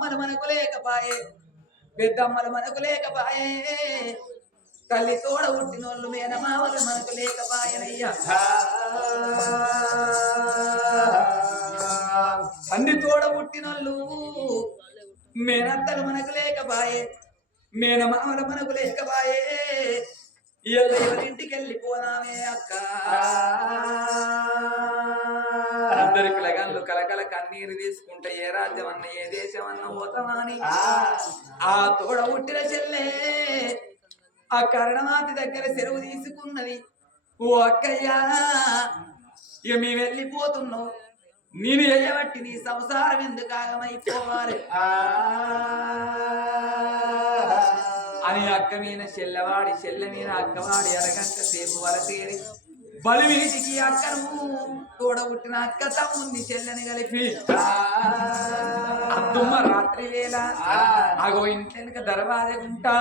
అమ్మలు మనకు లేకపాయే పెద్దమ్మలు మనకు లేకపాయే తల్లి తోడ పుట్టినోళ్ళు మేనమామలు మనకు లేకపాయనయ్యా తండ్రి తోడ పుట్టినోళ్ళు మేనత్తలు మనకు లేకపాయే మేనమామలు మనకు లేకపాయే ఎవరింటికి వెళ్ళిపోదామే అక్క అందరి పిల్లగాళ్ళు కలకల కన్నీరు తీసుకుంటే ఏ రాజ్యం అన్న ఏ దేశం అన్న పోతామా అని ఆ తోడ పుట్టిన చెల్లె ఆ కరణమాతి దగ్గర సెలవు తీసుకున్నది ఓ అక్కయ్యా ఇక మేము వెళ్ళిపోతున్నాం నేను ఎయ్యబట్టి నీ సంసారం ఎందుకు ఆగమైపోవాలి అని అక్క మీద చెల్లవాడి చెల్లె మీద అక్కవాడి అరగంట సేపు వరసేరి బలిమిటికి అక్కను తోడబుట్టిన అక్క తమ్ముని చెల్లెని కలిపి అద్దుమ్మ రాత్రి వేళ అగో ఇంట్లోక దర్వాజ ఉంటా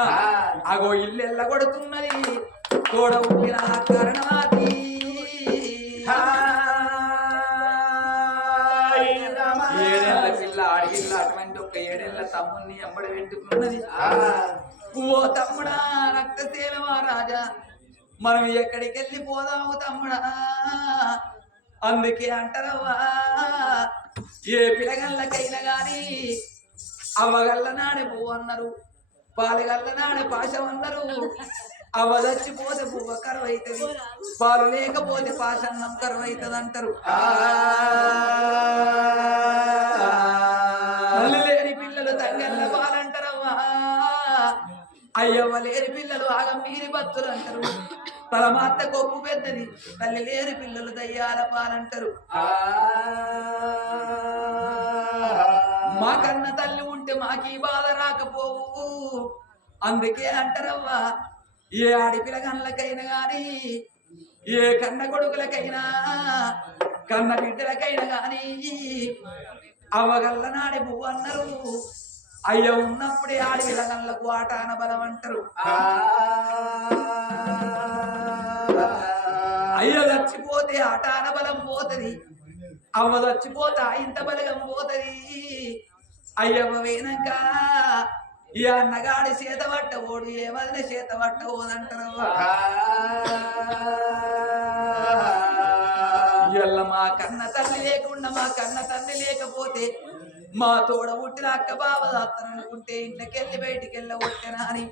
అగో ఇల్లు ఎల్లగొడుతున్నది తోడబుట్టిన కరణమాతి ఏడేళ్ల పిల్ల ఆడిగిల్ల అటువంటి ఒక ఏడేళ్ల తమ్ముని ఎంబడి పెట్టుకున్నది ఓ తమ్ముడా రక్తసేన మహారాజా మనం ఎక్కడికి వెళ్ళిపోదాము తమ్ముడా అందుకే అంటారవ్వా ఏ పిల్లగల్లకైనా గాని అవ్వగల్ల నాడే పువ్వు అన్నారు పాలగల్ల నాడే పాశం అన్నారు అవ్వ చచ్చిపోతే పువ్వ కరువు అవుతుంది పాలు లేకపోతే పాషన్నం కరువు అవుతుంది అంటారు తల్లి లేని పిల్లలు తంగెల్ల పాలంటారవ్వా అయ్యవ్వ లేని పిల్లలు ఆగం మీరి భక్తులు అంటారు తల మాత్త కొప్పు పెద్దది తల్లి లేని పిల్లలు దయ్యాల పాలంటారు మా కన్న తల్లి ఉంటే మాకీ బాధ రాకపోవు అందుకే అంటారవ్వా ఏ ఆడిపిల్లగన్లకైనా గాని ఏ కన్న కొడుకులకైనా కన్న బిడ్డలకైనా గాని అవ్వగల్ల నాడే పువ్వు అన్నారు అయ్య ఉన్నప్పుడే ఆడిపిల్లగన్లకు ఆటాన బలం అంటారు అయ్య చచ్చిపోతే ఆటాన బలం పోతది అవ్వ చచ్చిపోతే ఇంత బలగం పోతది అయ్యవ్వ వేనక ఈ అన్నగాడి చేత పట్టబోడు ఏ వదిన చేత పట్టబోదంటారవ్వా ఎల్ల మా కన్న తల్లి లేకుండా మా కన్న తల్లి లేకపోతే మా తోడ పుట్టిన అక్క బావ దాత్తనుకుంటే ఇంట్లోకెళ్ళి బయటికి వెళ్ళవచ్చనా అని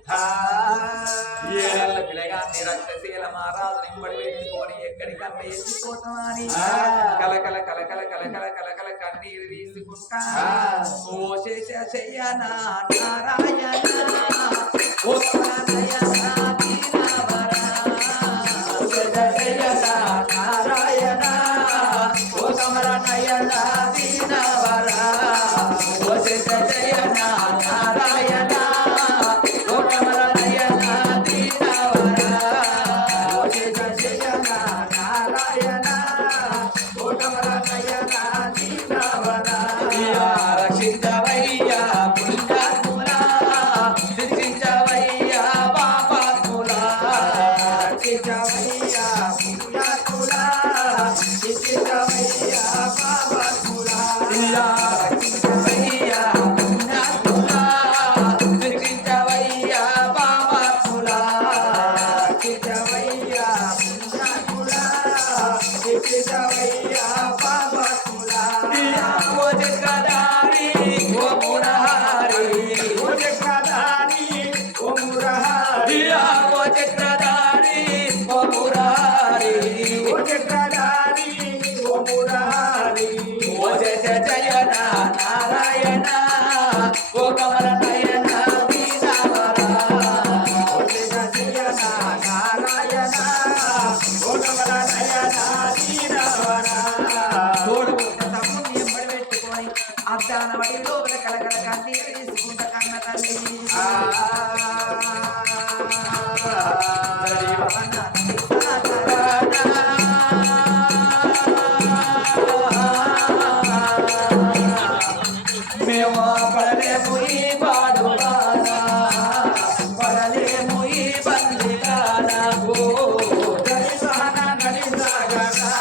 ఏళ్ళ పిల్లగాన్ని రక్తశీల మహారాజు నింబడి పెట్టుకొని ఎక్కడికన్నా ఎత్తిపోతామా అని కలకల కలకల కలకల కలకల కన్నీరు తీసుకుంటా ఓ చెయ్యనా నారాయణ ఓ నారాయణ ఓ కమల నయన దీనవరా జయన నారాయణ ఓ కమల నయన దీనవరా జయన నారాయణ ఓ కమల నయన దీనవరా రక్షించవయ్యా పుణ్యాత్ములా శిక్షించవయ్యా పాపాత్ములా రక్షించవయ్యా పుణ్యాత్ములా శిక్షించవయ్యా పాపాత్ములా నారాయణ ఓ కమల నయన దీనవరా నారాయణ ఓ కమల నయన దీనవరా తోడు తమ్ముని ఎంబడి పెట్టుకొని అద్దాన వడి లోపల కలకల కన్నీరు తీసుకుంటా కన్న తల్లి మేము పడలేము ఈ పాడుగానా పడలేము ఈ బందిగానా ఓ గడిసాన గడిసాగనా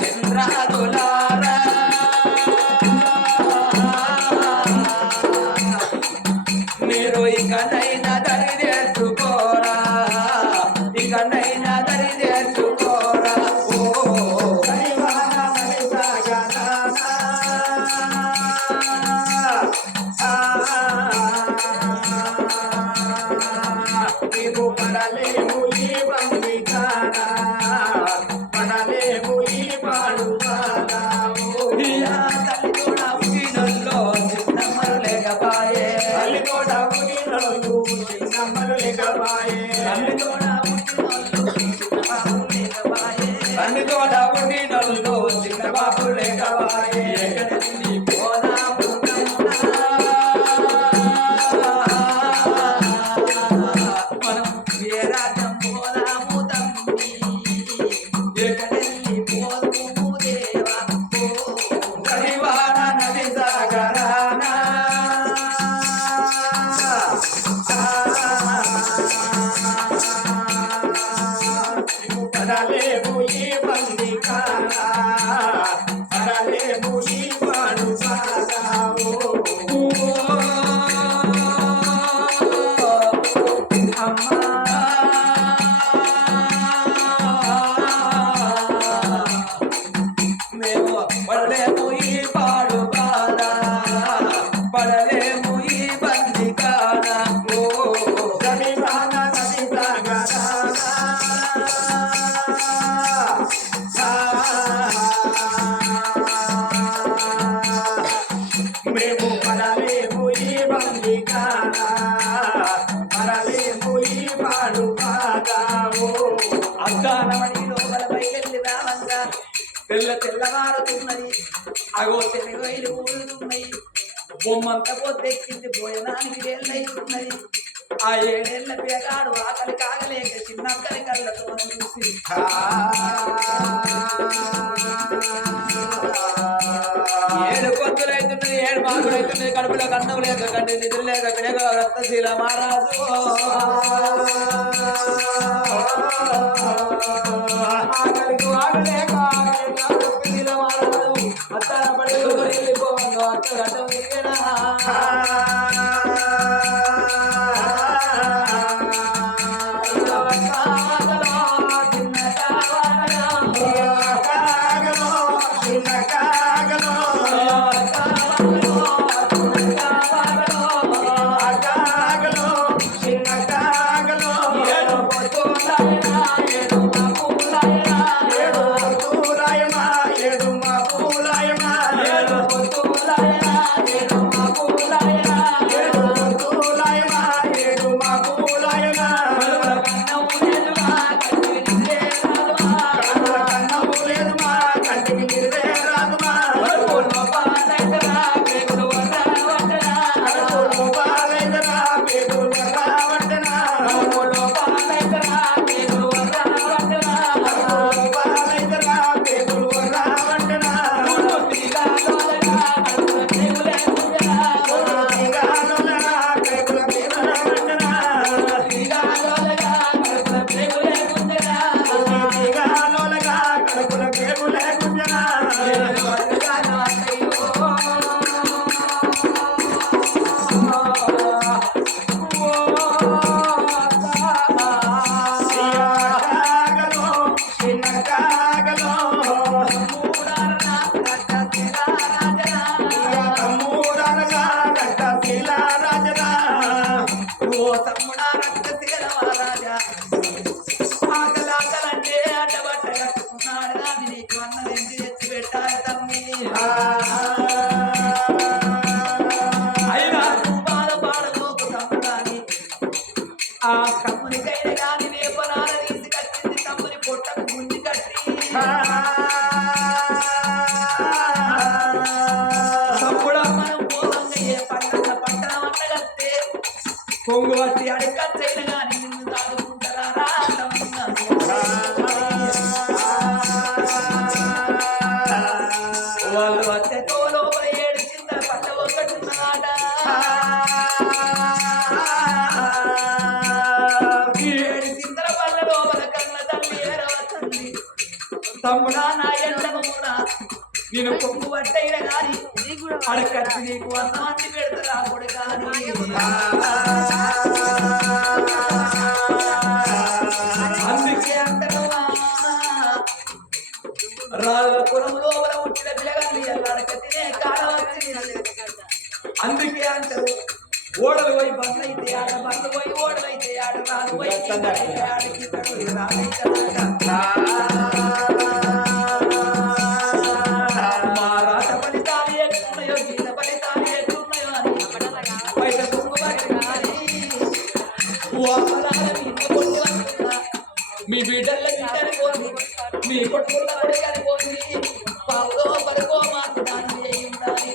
చంద్రాదులారా మీరు ఇకనైనా దరి తెచ్చుకోరా ఇకనైనా దరి తెచ్చుకోరా నీవు పడలేము ఈ బందికానా పడలేము ఈ పాడువానా తల్లి కూడా ఉడినల్లో చిన్నమ్మలు లేకపాయే తల్లి కూడా ఉడినోళ్ళు చిన్నమ్మలు లేకపాయే తల్లి కూడా తల్లి తోట పుట్టినల్లో చిన్న బాబు లేకపాయే ఎక్కడెళ్ళి పోదాము మనం ఏ రాజ్యం పోదాము తమ్మి ఎక్కడెళ్ళి పోదాము దేవా కడివాడ నది సాగరానా పడలేము ఈ బందికానా పడలేము ఈ పాడువానా మేము పడలేము ఈ పాడు బాధ పడలేము ఈ బంది కాన రవివాన నది సాగరానా మేము పడలేము ఈ బందికానా పడలేము ఈ పాడు బాధావు అద్దానమణి లోపల బయలుదేరి రావంగా తెల్లవారుతున్నది అగో తెరగైలు ఊరుతున్నాయి బొమ్మంత పొద్దెక్కింది భోజనానికి వేళ్ళైతున్నది ఆ ఏడేళ్ల పేగాడు ఆకలి కాగలేక చిన్నక్కని కళ్ళతో చూసి ఏడు పొద్దులైతున్నది ఏడు బాగులైతున్నది కడుపులో కన్నం లేక కంటి నిధులు లేక పినగ రక్తశీల మహారాజు ఆకలికి ఆగలేక రక్తశీల మహారాజు అత్తన పడి వెళ్ళిపోవంగా అత్త గడ్డం ఎరిగేనా ఆ తమ్మునికైనా కానీ వేపనాల తీసుకొచ్చింది తమ్ముని పొట్టకు గుండి కట్టి తమ్ముడు మనం పోవంగా ఏ పంట పట్టణం అంటగస్తే కొంగు బట్టి అడిగచ్చైన కానీ నిన్ను తాగుకుంటారా వాళ్ళు వచ్చే నేను కొమ్ము పట్టయిన గాని అడకచ్చి నీకు 100 మంది పెడతారా కొడుకా అందుకే అంటారు రాజపురం లోపల పుట్టిన పిల్లగాన్ని అడకతినే కాలం వచ్చింది. అందుకే అంటారు ఓడలు పోయి బండ్లు అయితే ఆడ బండ్లు పోయి ఓడలు అయితే ఆడ రాదు పోయి ఆడకి మా రాత ఫలితాలు ఎట్లున్నాయో గీత ఫలితాలు ఎట్లున్నాయో అని బయట మీ బిడ్డల బిడ్డని పోండి మీ కొట్టుకున్న కొడుకని పోండి పావులో పరుకో మాకు దాన్ని చేయి ఉండాలి.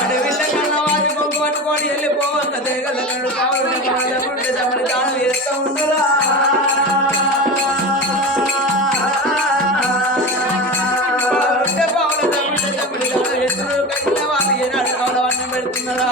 అడవిల్ల కన్నవాటి కొంగు పట్టుకొని వెళ్ళిపోవంగ దేగల కడు పావులు తమని దానం చేస్తూ ఉండరా పావుల తమ్ముడి దానం చేస్తున్నారు. కట్టిన వాళ్ళు ఏనాడు కావుల వర్ణం పెడుతున్నారా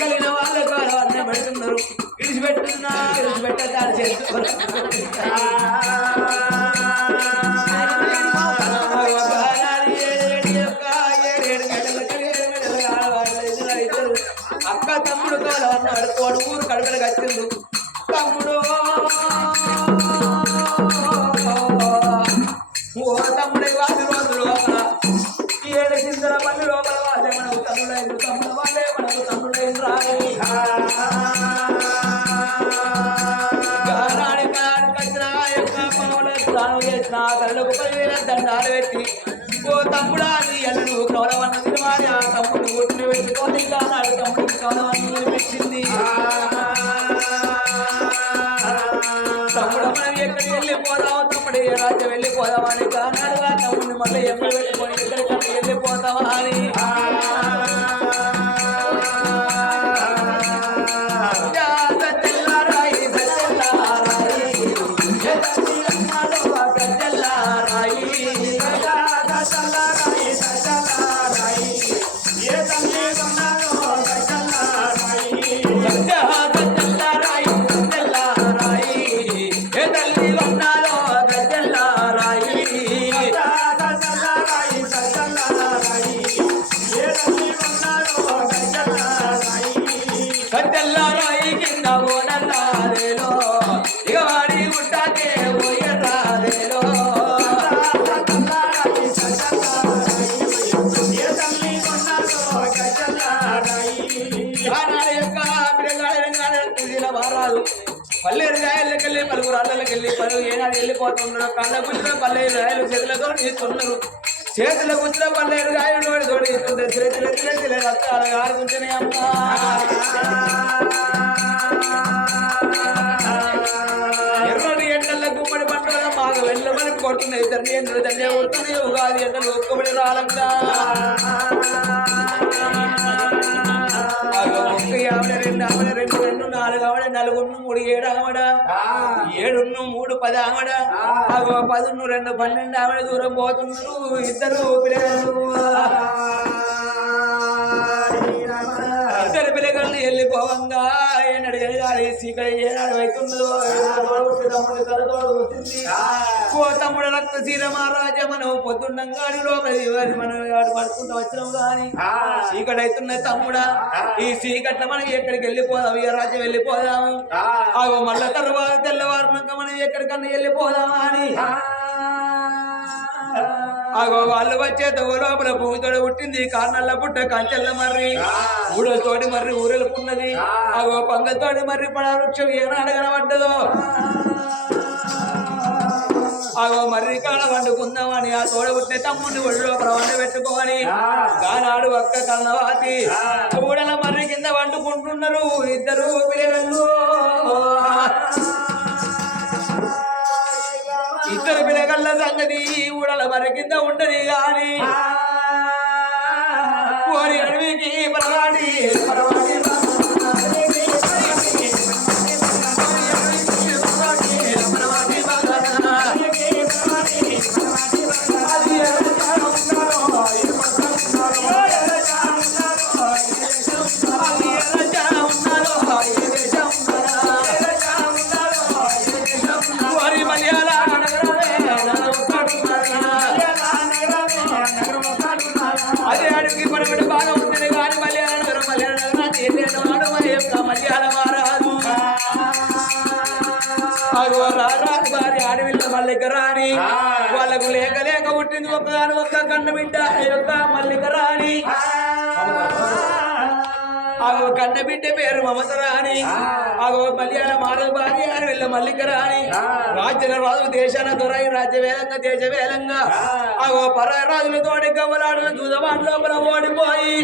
కలిగిన వాళ్ళు అన్నీ పెడుతున్నారు. విడిచిపెట్టున్నా విడిచిపెట్టారు చేస్తున్నారు. అక్క తమ్ముడు కావాలన్నాడు ఊరు కడపలకు వచ్చిండు. తమ్ముడు ఓ తమ్ముడే 10 రోజులు లోపల 7 చింతల పల్లి లోపల వాళ్ళే మనకు తమ్ముడైన తమ్ముడు వాళ్ళే మనకు తమ్ముడైన రాని స్నానం చేసిన కళ్ళకు 10,000 దండాలు పెట్టి ఓ తమ్ముడా నీ అల్లు నువ్వు కవలవన్న తినవాడి ఆ తమ్ముడు ఒట్టిని పెట్టుకొని నాడు తమ్ముడికి కవలవన్న పెట్టింది. తమ్ముడు మనం ఎక్కడికి వెళ్ళిపోదాం తమ్ముడు ఏ రాజ్యం వెళ్ళిపోదామని కానాడుగా తమ్ముడిని మళ్ళీ ఎప్పుడు పెట్టుకొని ఎక్కడికన్నా వెళ్ళిపోతావా అని చేసిన మారాదు పల్లెరు రాయలకెళ్ళి పలుగురు అల్లలకెళ్ళి పలుగు ఏనాడు వెళ్ళిపోతున్నారు కళ్ళ గుంచిన పల్లెరు రాయలు చేతులతో ఇస్తున్నారు చేతుల గుంచిన పల్లెరు రాయలు నోడి తోడి ఇస్తుంటే చేతుల రక్తాలు గారుకుంటేనే అమ్మా ఎర్రని ఎండల గుమ్మడి పంటల మాగ వెళ్ళమని కొట్టున్నాయి తండ్రి ఎండలు తండ్రి కొడుతున్నాయి ఉగాది ఎండలు ఒక్కబడి రాలంగా ఆవిడ రెండు నాలుగు ఆవిడ నలుగురు మూడు ఏడు ఆవిడ ఏడున్ను మూడు 10 ఆవిడ 10 2 12 ఆవిడ దూరం పోతున్నారు ఇద్దరు పిల్లగాళ్ళు వెళ్ళిపోవంగా ఏనాడు ఇక్కడ ఏనాడు అవుతున్నదో ఓ తమ్ముడు రక్త సీర మహారాజా మనం పొద్దుండంగా మనం పడుకుంటూ వచ్చినాం కానీ చీకటి అవుతున్న తమ్ముడా ఈ చీకట్ల మనం ఎక్కడికి వెళ్ళిపోదాం ఏ రాజ్యం వెళ్ళిపోదాము అగో మళ్ళా తర్వాత తెల్లవారినాక మనం ఎక్కడికన్నా వెళ్ళిపోదామా అని అగో వాళ్ళు వచ్చే లోపల భూమితోడు పుట్టింది కారణాల పుట్ట కంచెల్ల మర్రి ఊడలతోటి మర్రి ఊరెలుకున్నది అగో పంగతోటి మర్రి పడవృక్షం ఏనాడు కనబడ్డదో అగో మర్రి కాడ వండుకుందామని ఆ తోడ పుట్టిన తమ్ముడిని ఒళ్ళో ప్రవండ పెట్టుకోని గానాడు ఒక్క కన్నవాతి ఊడల మర్రి కింద వండుకుంటున్నారు ఇద్దరు పిల్లలు ఇద్దరు పిల్లగళ్ళ సంగతి ఊడల మర్రి కింద ఉండని గాని ఓరి అడవికి పరవాడి అదే అడుగుకి పరమడు బాగా ఉంటుంది కానీ మలయాళ మారాదు అగో రారాజు వారి ఆడవిల్ల మల్లిక రాణి వాళ్ళకు లేక లేక పుట్టింది ఒక్క కన్న బిడ్డ యొక్క మల్లిక రాణి అగో కన్న బిడ్డ పేరు మమత రాణి అగో మలయాళ మాధవ భార్య ఆడవిల్ల మల్లిక రాణి రాజ్య రాజు దేశాన దొరై రాజ్యవేలంగా దేశవేలంగా అగో పర రాజులతోటి గవ్వలాడుల దూదవాడి లోపల ఓడిపోయి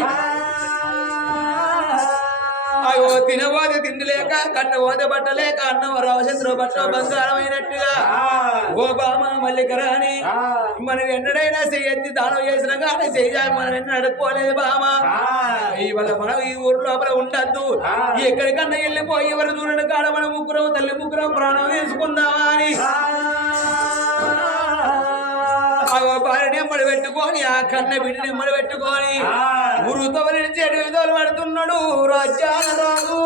అగో తినబోతే తిండి లేక కట్టబోతే బట్టలేక అన్నం రామచంద్ర బట్ట బంగారమైనట్టుగా ఓ బామ మల్లిక రాణి మనం ఎన్నడైనా చెయ్యి దానం చేసిన కానీ చెయ్యాలి మనం ఎన్నడుకోలేదు బామ ఇవాళ మనం ఈ ఊరు లోపల ఉండద్దు ఎక్కడికన్నా వెళ్ళిపోయి ఎవరు చూడని కాడ మనం ముగ్గురం తల్లి ముగ్గురం ప్రాణం తీసుకుందామా అని భార్య నెమ్మడి పెట్టుకొని ఆ కన్న బిడ్డ నెమ్మడి పెట్టుకొని గురుతో చెడు విధులు పడుతున్నాడు రాజ్యాల రాజు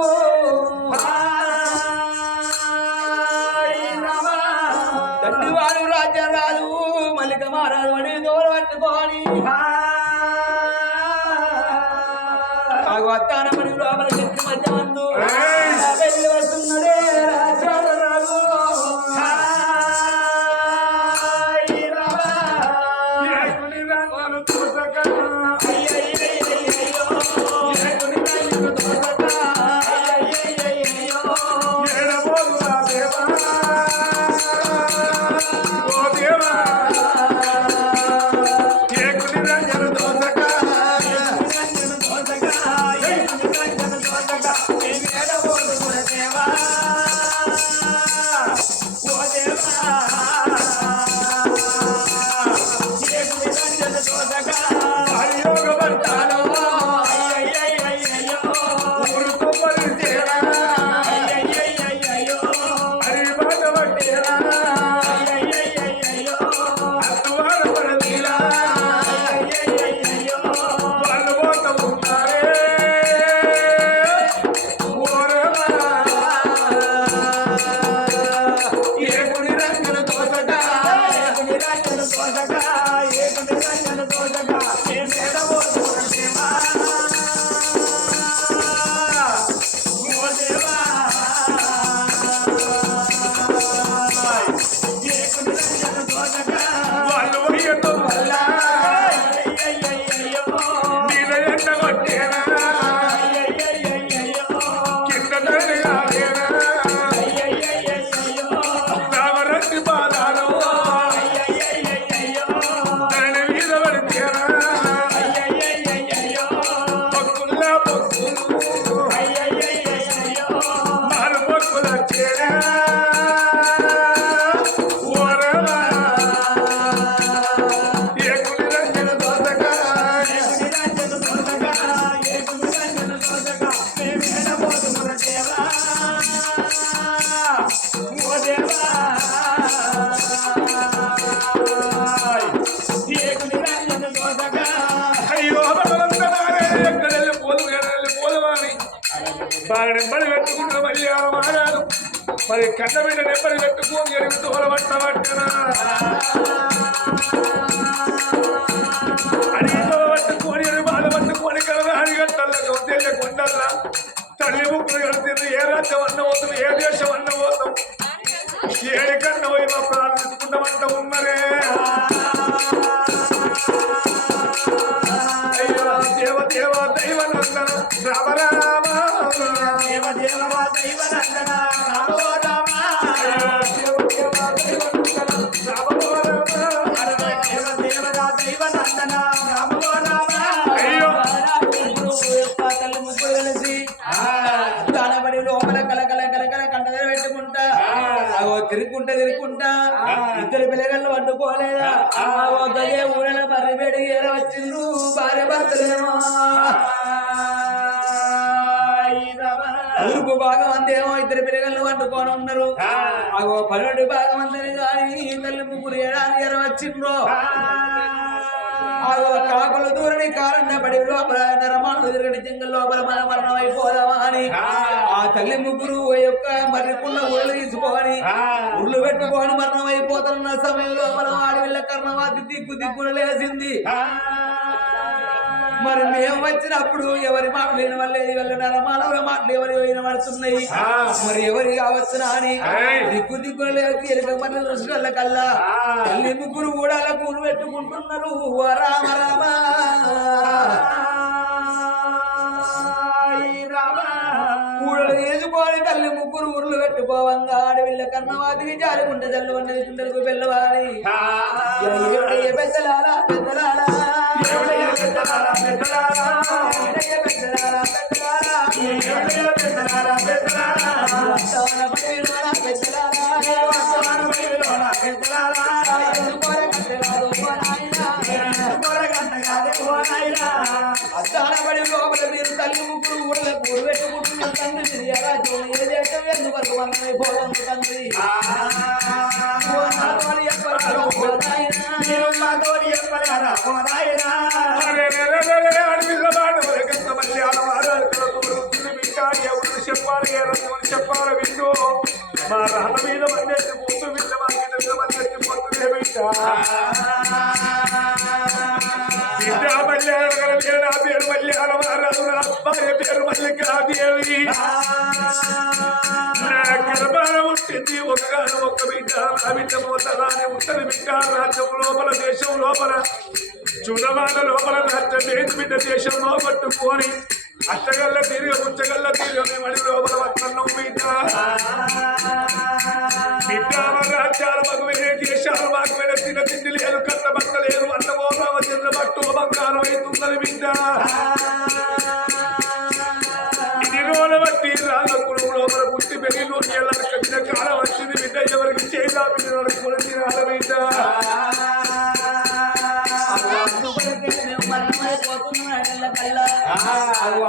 తండ్రివాడు రాజ్యరాజు మల్లిక మహారాజు అని దూరం పట్టుకొని వస్తానమని లోపల చెట్టు మధ్య మందు వెళ్ళి వస్తున్నాడే రాజ్యాల రాజు దేవా బాగా నెంబడి పెట్టుకున్న మళ్ళీ మారాలు మరి కన్న బిడ్డ నెంబడి పెట్టుకోని ఎరుగు తోలబట్టబట్టనా అడిగితో పట్టుకొని ఎరుగు బాధ పట్టుకొని కదా అడిగట్టల్లా తెల్ల కొండల్లా తల్లి ముక్కులు కడుతుంది ఏ రాజ్యం అన్న పోతుంది ఏ దేశం అన్న పోతాం ఏడికన్నా పోయి మా ప్రాణం తీసుకుంటామంట ఉన్నరే అయ్యో దేవ దేవ దైవనందన రామ రామ దేవ దేవ దైవనందన రామో రామ దేవ దేవ దైవనందన రామ రామ దేవ దేవ దైవనందన రామో రామ అయ్యో తల్లి ముగ్గురు కలిసి దానబడి లోపల కలకల కలకల కంట దగ్గర పెట్టుకుంటా తిరుక్కుంటా ఇద్దరు పిల్లగాళ్ళు పట్టుకోలేదా గదే ఊళ్ళో బర్రె పెడిగి వచ్చిండ్రు భార్య భర్తలేమో తూర్పు భాగం అంతేమో ఇద్దరు పిల్లగాళ్ళు పట్టుకొని ఉన్నారు అగో 12 భాగం అంతని కానీ తల్లి ముగ్గురు ఏడాది వచ్చిండ్రు కాకులు దూరని కారణ పడి లోపల నరమాను తిరగని జంగల్ లోపల మన మరణం అయిపోదామా అని ఆ తల్లి ముగ్గురు యొక్క మర్రికున్న ఊళ్ళు తీసుకొని ఉళ్ళు పెట్టుకొని మరణం అయిపోతున్న సమయంలో మనం ఆడవిళ్ళ కర్ణవాది దిగ్గున లేచింది మరి మేము వచ్చినప్పుడు ఎవరి మాటలు వినవలేదు వెళ్ళ నరమానవుల మాటలు ఎవరి వినబడుతున్నాయి మరి ఎవరి కావచ్చునా అని దిగ్గున లేచి ఎలుక మన దృష్టిల కల్లా తల్లి ముగ్గురు కూడా కూలు పెట్టుకుంటున్నారు రామ రామ ఊళ్ళో వేసుకొని తల్లి ముగ్గురు ఊర్లు పెట్టుకోవంగా ఆడవిళ్ళ కన్నవాదికి జారుకుంటే తల్లి ఉన్నది కుండలకు పిల్లవాడి పెద్దలారా పెద్దలారా అద్దానబడి లోపల మీరు తల్లి ముగ్గురు ఊళ్ళ కూడు పెట్టుకుంటున్నారు తండ్రి తిరిగారా ఏ దేశం ఎందువరకు మనమైపోతుంది తండ్రి చెప్పాలి వింటూ మా రాత మీద మందెత్తి పోతూ వింట మా మీద మందెత్తి పోతూనే వింటా నా పేరు మల్యాల మారాదు నా అబ్బాయి పేరు మల్లికాదేవి నా గర్భాన ఉంటుంది ఒకగాను ఒక్క బిడ్డ నా బిడ్డ పోతానే ఉంటది బిడ్డ రాజ్యం లోపల దేశం లోపల చూడమాన లోపల రాజ్యం ఏది బిడ్డ దేశంలో పట్టుకొని అట్టగల్ల తీరుగా ముచ్చగల్ల తీరుగా మేము అడిగి లోపల వస్తున్నాం బిడ్డ బిడ్డ రాజ్యాలు మాకు వేరే దేశాలు మాకు వేరే తిన తిండి లేదు కట్ట బట్ట లేదు అన్న పోతావ చిన్న బట్టు బంగారం అవుతున్నది బిడ్డ ఇది రోజుల బట్టి రాళ్ళ కుడుగు లోపల పుట్టి పెరిగి కట్టిన కాలం వచ్చింది బిడ్డ ఎవరికి చేదా బిడ్డ కొడుకు రాళ్ళ బిడ్డ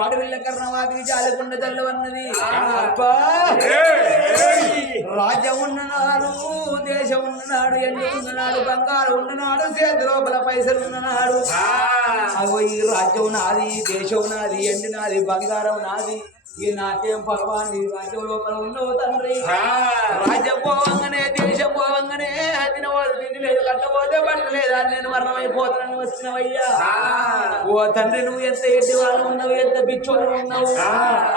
ఆడవిళ్ళ కర్ణవాదికి జాలకుండా చల్లవన్నది రాజ్యం ఉన్ననాడు దేశం ఉన్ననాడు ఎండి ఉన్ననాడు బంగారం ఉన్ననాడు చేతి లోపల పైసలు ఉన్ననాడు అగో ఈ రాజ్యం నాది దేశం నాది ఎండి నాది బంగారం నాది ఈ నాకేం పర్వాని రాజ్యం లోపల ఉండవు తండ్రి రాజ్యం పోవంగానే దేశం పోవంగానే తినవాడు తిండి లేదు కట్టబోతే పట్టలేదు అని నేను మరణమైపోతానని వచ్చినవయ్యా ఓ తండ్రి నువ్వు ఎంత ఎడ్డి వాళ్ళు ఉన్నావు ఎంత బిచ్చోడు ఉన్నావు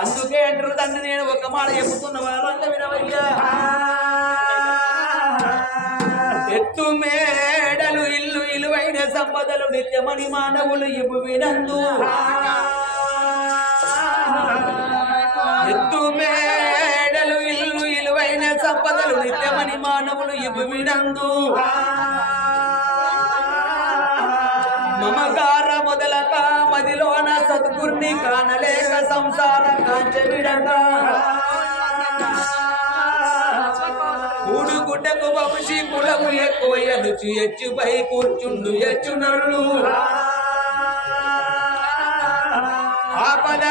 అందుకే అంటారు తండ్రి నేను ఒక మాట చెబుతున్న వాళ్ళంతా వినవయ్యా ఎత్తు మేడలు ఇల్లు ఇలువైన సంపదలు నిత్యమని మానవులు ఇవ్వు వినందు ఎత్తు మేడలు ఇల్లు ఇలువైన సంపదలు నిత్యమని మానవులు ఇవ్వు వినందు మమకార మొదలక మదిలోన సద్గుర్ని కానలేక సంసార కాంచె విడక కూడుగుడ్డకు వంశీ కులము ఎక్కువ ఎనుచు ఎచ్చుపై కూర్చుండు ఎచ్చునరులు ఆపద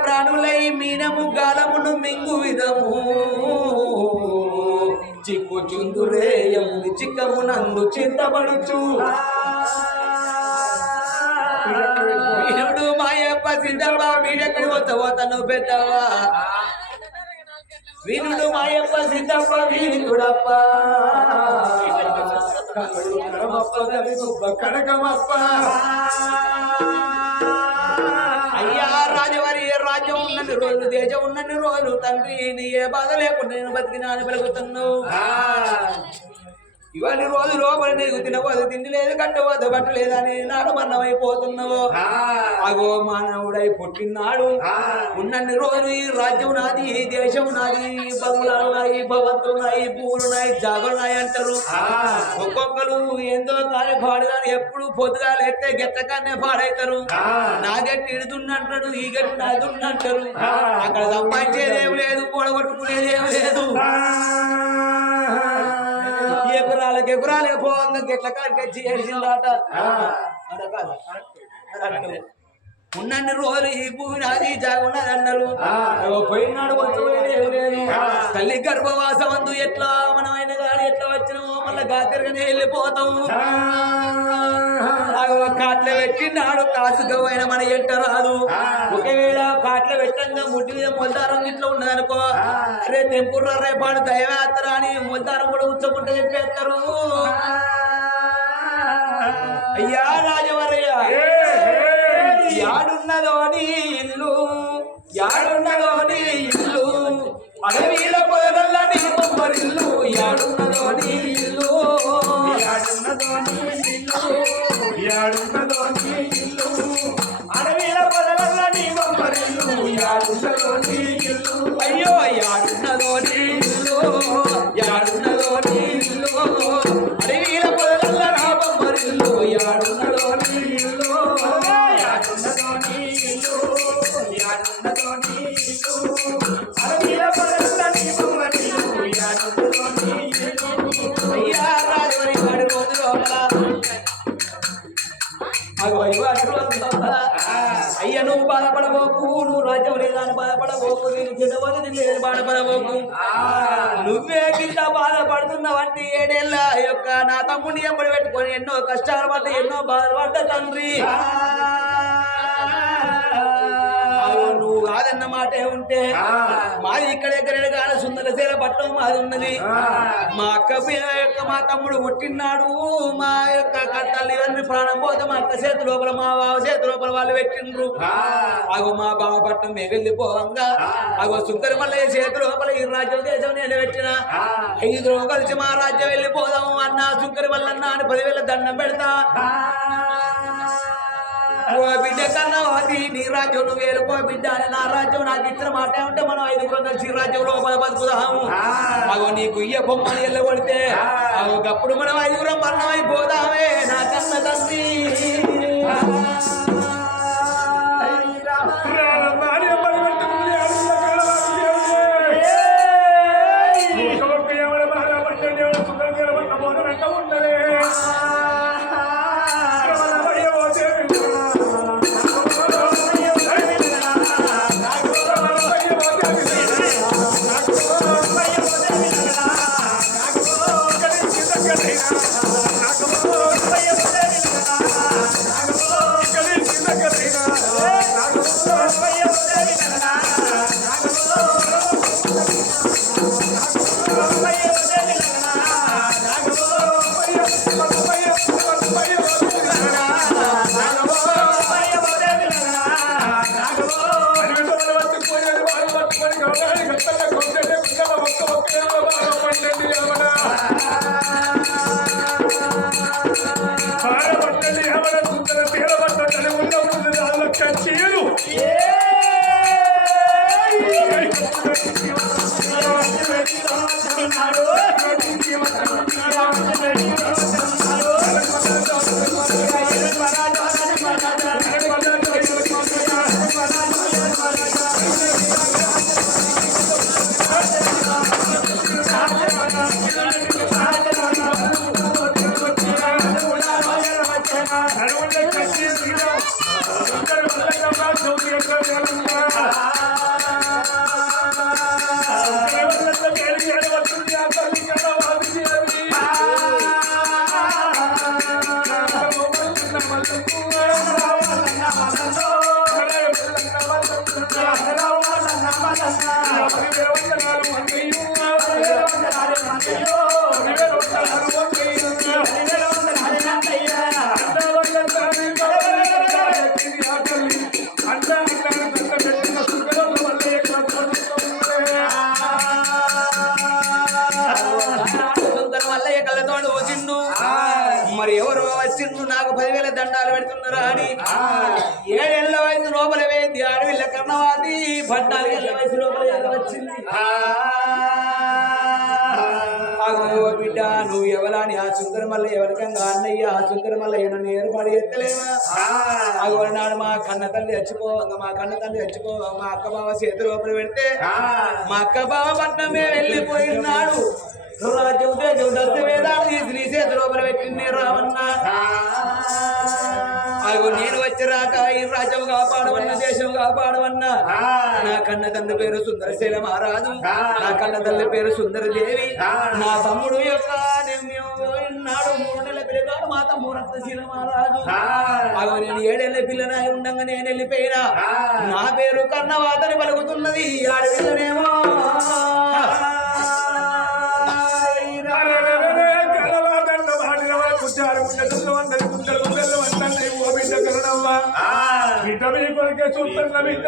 ప్రాణులై మీనము గాలమును మింగు విధము చిక్కు చుందురేయముని చిక్కమునందు చింతపడుచు వీరుడు మాయ మాయప్ప సిద్ధవ్వ వీడెక్కడి పోతాను పెద్దవ్వా వీనుడు మాయప్ప సిద్ధప్ప వీనుడప్ప కనకమప్ప అయ్యా రాజవారి రాజ్యం ఉన్నన్ని రోజులు దేశం ఉన్నన్ని రోజులు తండ్రి నీ ఏ బాధ లేకుండా నేను బతికినాను పెరుగుతున్నావు ఇవాళ రోజు లోపల నీకు తినవద్దు తిండి లేదు కట్టవద్దు బట్టలేదని నాడు మరణమైపోతున్నావు అగో మానవుడై పుట్టినాడు ఉన్నన్ని రోజులు ఈ రాజ్యం నాది ఈ దేశం నాది బంగ్లాలు నాయి భవంతులు నాయి పువ్వులు నాయి జాగలు నాయి అంటారు ఒక్కొక్కరు ఏందో కానీ పాడుగాని ఎప్పుడు పొద్దుగా లేస్తే గెట్టకాన్నే పాడైతారు నా గట్టి ఇడుతున్నంటాడు ఈ గట్టి నాదున్నంటారు అక్కడ సంపాదించేది ఏమి లేదు కూడగొట్టుకునేది ఏమి లేదు ఎగురాలే పోంగ గెట్ల కాడికి ఏడిచిందాట ఉన్నన్ని రోజులు ఈ భూమి నాది జాగున్నది అన్నారు పోయినాడు లేదు తల్లి గర్భవాసం అందు ఎట్లా మనమైన గాని ఎట్లా వచ్చినామో మళ్ళీ గాతిరగానే వెళ్ళిపోతాము కాట్ల పెట్టినాడు కాసుగమైన మన ఎంట రాదు ఒకవేళ కాట్ల పెట్టంగా ముట్టి మీద మొలదారం ఇట్లా ఉన్నదనుకో అరే తెంపుర్ర రేపాడు దయవేత్తరా అని మొలదారం కూడా ఉచ్చకుంటే చెప్పేస్తారు అయ్యా రాజవరయ్య యాడున్నదోని ఇల్లు యాడున్నదోని ఇల్లు అడవిల పొదల నీ బొమ్మరిల్లు యాడున్నదోని ఇల్లు యాడున్నదోని ఇల్లు యాడున్నదోని ఇల్లు అడవిల పొదల నీ బొమ్మరిల్లు యాడున్నదోని ఇల్లు అయ్యో యాడున్నదోని ఇల్లు యాడున్నదోని ఇల్లు అడవిల పొదల నా బొమ్మరిల్లు యాడున్నదోని ఇల్లు యాడున్నదోని ఇల్లు యాడున్నదోని ఇల్లు అడవిల పొదల నీ బొమ్మరిల్లు యాడున్నదోని ఇల్లు అయ్యా రాజవరి వాడి రోజు లోపల అయ్య నువ్వు బాధపడబోకు నువ్వు రాజ్యం లేదని బాధపడబోకు నేను చిన్నవాళ్ళు లేదు బాధపడబోకు నువ్వే కింద బాధపడుతున్నావంటే ఏడేళ్ళ యొక్క నా తమ్ముడిని ఎంబడి పెట్టుకొని ఎన్నో కష్టాలు పడ్డ ఎన్నో బాధలు పడ్డ తండ్రి నువ్వు కాదన్న మాట ఉంటే మాది ఇక్కడ ఎక్కడైనా కాదు సుందరశీల పట్టణం మాది ఉన్నది మా అక్క యొక్క మా తమ్ముడు పుట్టినాడు మా యొక్క తల్లిదండ్రి ప్రాణం పోతే మా అక్క చేతి లోపల మా బావ చేతి లోపల వాళ్ళు పెట్టిండ్రు అగో మా బావ పట్టణం మేము వెళ్ళిపోవంగా అగో సుందరి మళ్ళీ చేతి లోపల ఈ రాజ్యం దేశం నేను పెట్టిన 5 రోజులు కలిసి మా రాజ్యం వెళ్ళిపోదాము అన్న సుంకరి వల్ల అని 10,000 దండం పెడతా బిడ్డ కన్నా అది నీ రాజ్యం నువ్వు వెళ్ళిపో బిడ్డ అని నా రాజ్యం నాకు ఇచ్చిన మాట ఉంటే మనం 5 కలిసి రాజ్యం లోపల బతుకుదాము అగో నీకు ఇయ్య బొమ్మని వెళ్ళగొడితే అప్పుడు మనం 5 మరణం అయిపోదామే నా కన్న తండ్రి సుందర అని 7 ఏళ్ల వయసు లోపల వేయింది ఆడవిల్ల కన్నవాది 14 ఏళ్ల వయసు లోపల వచ్చింది బిడ్డ నువ్వు ఎవలని ఆ సుందర మల్ల ఎవరికంగా అన్నయ్య ఆ సుందర మల్ల నన్ను ఏర్పాటు ఎత్తలేవా అగోడు నాడు మా కన్న తల్లి చచ్చిపోవంగా మా కన్న తల్లి చచ్చిపోవా మా అక్క బావ చేతి లోపల పెడితే మా అక్క బావ పట్నమే వెళ్ళిపోయినాడు రాజ్యం దేశం దస్త వేదాలు తీసి నీ చేతి లోపల పెట్టింది రావన్న అగో నేను వచ్చిరాక ఈ రాజ్యం కాపాడవన్న దేశం కాపాడవన్నా నా కన్న తండ్రి పేరు సుందరశీల మహారాజు నా కన్న తల్లి పేరు సుందరదేవి నా తమ్ముడు యొక్క నాడు 3 నెలల పిల్లగాడు మా తమ్ముడు రత్నశీల మహారాజు అగో నేను 7 ఏళ్ల పిల్లనాయి ఉండగా నేను వెళ్ళిపోయినా నా పేరు కన్నవాతని పలుకుతున్నది ఆడపిల్లనేమో బిడ్డ మీ కొరకే చూస్తున్న బిడ్డ